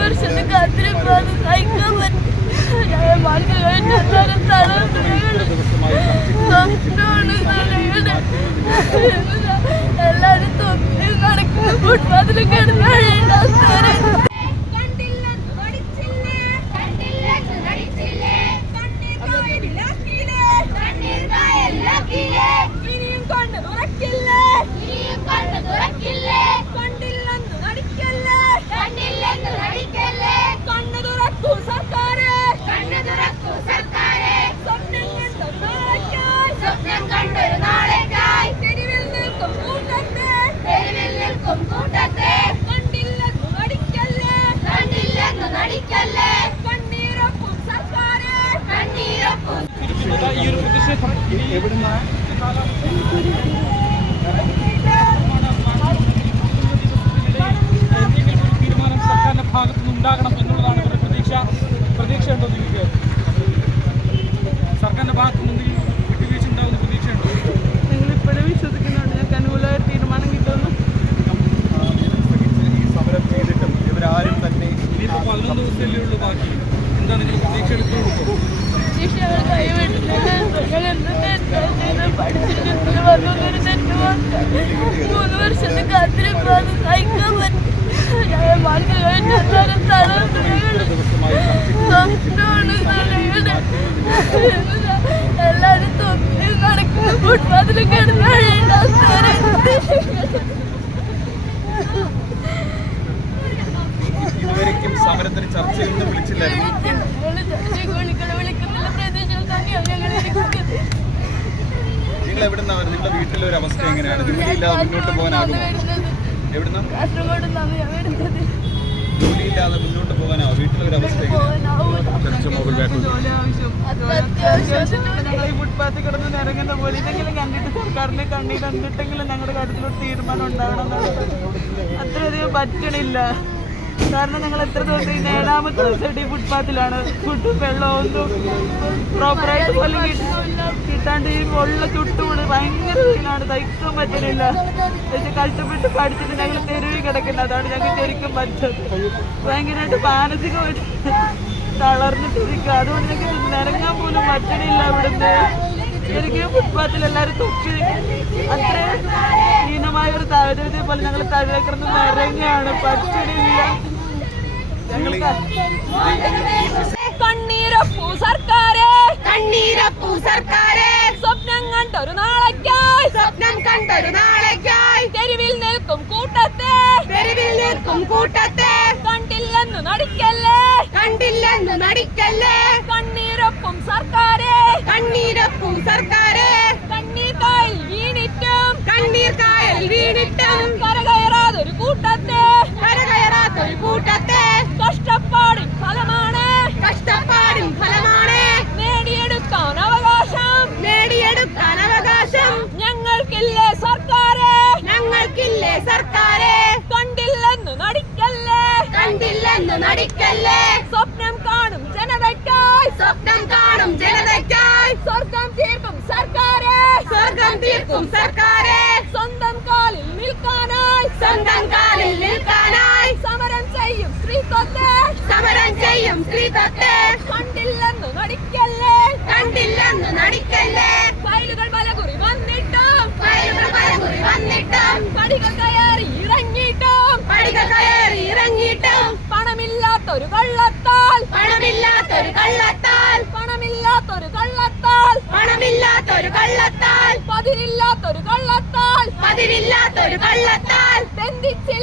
വർഷത്തെ കാത്തിരിപ്പാണ് സഹിക്കാൻ പറ്റും. എല്ലാരും തൊപ്പി നടക്കുന്ന ഫുട്പാത്തിൽ കിടന്നു ഈ ഒരു പ്രതിഷേധം തീരുമാനം സർക്കാരിന്റെ ഭാഗത്തുനിന്ന് ഉണ്ടാകണം എന്നുള്ളതാണ് ഒരു പ്രതീക്ഷ ഉണ്ടോ നിങ്ങൾക്ക്? സർക്കാരിന്റെ ഭാഗത്തുനിന്ന് വിട്ടുവീഴ്ച ഉണ്ടാകുന്ന പ്രതീക്ഷയുണ്ടോ? നിങ്ങൾ ഇപ്പോഴും വിശ്വസിക്കുന്നുണ്ട് ഞങ്ങൾക്ക് അനുകൂലമായ തീരുമാനം കിട്ടുമെന്ന്? സമരം ചെയ്തിട്ടും ഇവരാരും തന്നെ ഇനിയിപ്പോൾ 11 ദിവസമല്ലേ ഉള്ളൂ ബാക്കി. എന്താ നിങ്ങൾ പ്രതീക്ഷ എടുത്തു കൊടുക്കും? മൂന്ന് വർഷത്തെ കാത്തിരിപ്പാണ് സഹിക്കാൻ പറ്റും. എല്ലാരും തൊപ്പി നടക്കുന്ന ഫുട്പാത്തിൽ കിടന്നു. ഇതുവരെയും സമരത്തിന് ചർച്ചയൊന്നും വിളിച്ചില്ലായിരുന്നു. നിങ്ങൾ എവിടുന്നാണ്? നിങ്ങളുടെ വീട്ടിലെ ഒരു അവസ്ഥ എങ്ങനെയാണ്? ജോലിയില്ലാതെ മുന്നോട്ട് പോകാനാകുമോ? എവിടുന്ന? ജോലിയില്ലാതെ മുന്നോട്ട് പോകാനാവും. വീട്ടിലെ ഒരു അവസ്ഥ ഞങ്ങൾ ഈ ഫുട്പാത്തിൽ കിടന്ന് ഇറങ്ങുന്ന പോലെ ഇതെങ്കിലും കണ്ടിട്ട് സർക്കാരിനെ കണ്ടിട്ടെങ്കിലും ഞങ്ങളുടെ കാര്യത്തിലൊരു തീരുമാനം ഉണ്ടാവണം എന്നുള്ളത് അത്രയധികം പറ്റണില്ല. കാരണം ഞങ്ങൾ എത്ര ദിവസം 7ാമത്തെ ദിവസമായിട്ട് ഈ ഫുട്പാത്തിലാണ്. ഫുഡും വെള്ളവും ഒന്നും പ്രോപ്പറായിട്ട് പോലും കിട്ടാണ്ട് ഈ വെള്ളം ചുട്ടുകൂടി ഭയങ്കര വെയിലാണ്. സഹിക്കാൻ പറ്റുന്നില്ല. പക്ഷെ കഷ്ടപ്പെട്ട് പഠിച്ചിട്ട് ഞങ്ങൾ തെരുവിൽ കിടക്കുന്നത്. അതാണ് ഞങ്ങൾക്ക് ശരിക്കും പറ്റത്. ഭയങ്കരമായിട്ട് മാനസികമായിട്ട് തളർന്നിട്ടിരിക്കുക. അതുകൊണ്ട് ഞങ്ങൾക്ക് നിരങ്ങാൻ പോലും പറ്റണില്ല. ഇവിടുന്ന് ശരിക്കും ഫുട്പാത്തിൽ എല്ലാവരും തൊക്കി അത്രയും ഹീനമായ ഒരു സാഹചര്യത്തെ പോലെ ഞങ്ങൾ തഴക്കിടന്ന് നിരങ്ങാണ്. പറ്റണില്ല. കണ്ണീരപ്പൂ സർക്കാരെ, കണ്ണീരപ്പൂ സർക്കാരെ, സ്വപ്നം കണ്ടൊരു നാളേക്കായി, സ്വപ്നം കണ്ടൊരു നാളേക്കായി തെരുവിൽ നിൽക്കും കൂട്ടത്തെ, തെരുവിൽ നിൽക്കും കൂട്ടത്തെ കണ്ടില്ലെന്ന് നടിക്കല്ലേ, കണ്ടില്ലെന്ന് നടിക്കല്ലേ. കണ്ണീരപ്പും സർക്കാരെ, കണ്ണീരപ്പും സർക്കാരെ, കണ്ണീർ കായൽ വീണിട്ടും, കണ്ണീർ കായൽ വീണിട്ടും കരകയറാതൊരു കൂട്ടത്തെ, കരകയറാത്തൊരു കൂട്ടത്തെ കഷ്ടപ്പാടിൻ ഫലമാണ്, കഷ്ടപ്പാടിൻ ഫലമാണ് നേടിയെടുക്കാൻ അവകാശം, നേടിയെടുക്കാൻ അവകാശം ഞങ്ങൾക്കില്ലേ സർക്കാരെ, ഞങ്ങൾക്കില്ലേ സർക്കാരെ. കണ്ടില്ലെന്ന് നടിക്കല്ലേ, കണ്ടില്ലെന്ന് നടിക്കല്ലേ. സ്വപ്നം കാണും ജനതയ്ക്കായി, സ്വപ്നം കാണും ജനതയ്ക്കായി സ്വർഗം തീർക്കും സർക്കാരെ, സ്വർഗം തീർക്കും സർക്കാരെ. സ്വന്തം കാലിൽ നിൽക്കാനായി, സ്വന്തം കാലിൽ നിൽക്കാനായി സമരം ചെയ്യും സ്ത്രീത്വത്തെ, സമരം ചെയ്യും സ്ത്രീത്വത്തെ കണ്ടില്ലെന്ന് നടിക്കല്ലേ, കണ്ടില്ലെന്ന് നടിക്കല്ലേ. ഫയലുകൾ പലകുറി വന്നിട്ടും, ഫയലുകൾ പലകുറി വന്നിട്ടും പടികൾ കയറി ഇറങ്ങിയിട്ടും, പടികൾ കയറി ഇറങ്ങിയിട്ടും പണമില്ലാത്തൊരു കള്ളത്താൽ, പണമില്ലാത്തൊരു കള്ളത്താൽ, പണമില്ലാത്തൊരു കള്ളത്താൽ, പണമില്ലാത്തൊരു കള്ളത്താൽ, പതിരില്ലാത്തൊരു കള്ളത്താൽ, പതിരില്ലാത്തൊരു കള്ളത്താൽ ബന്ധിച്ചില്ല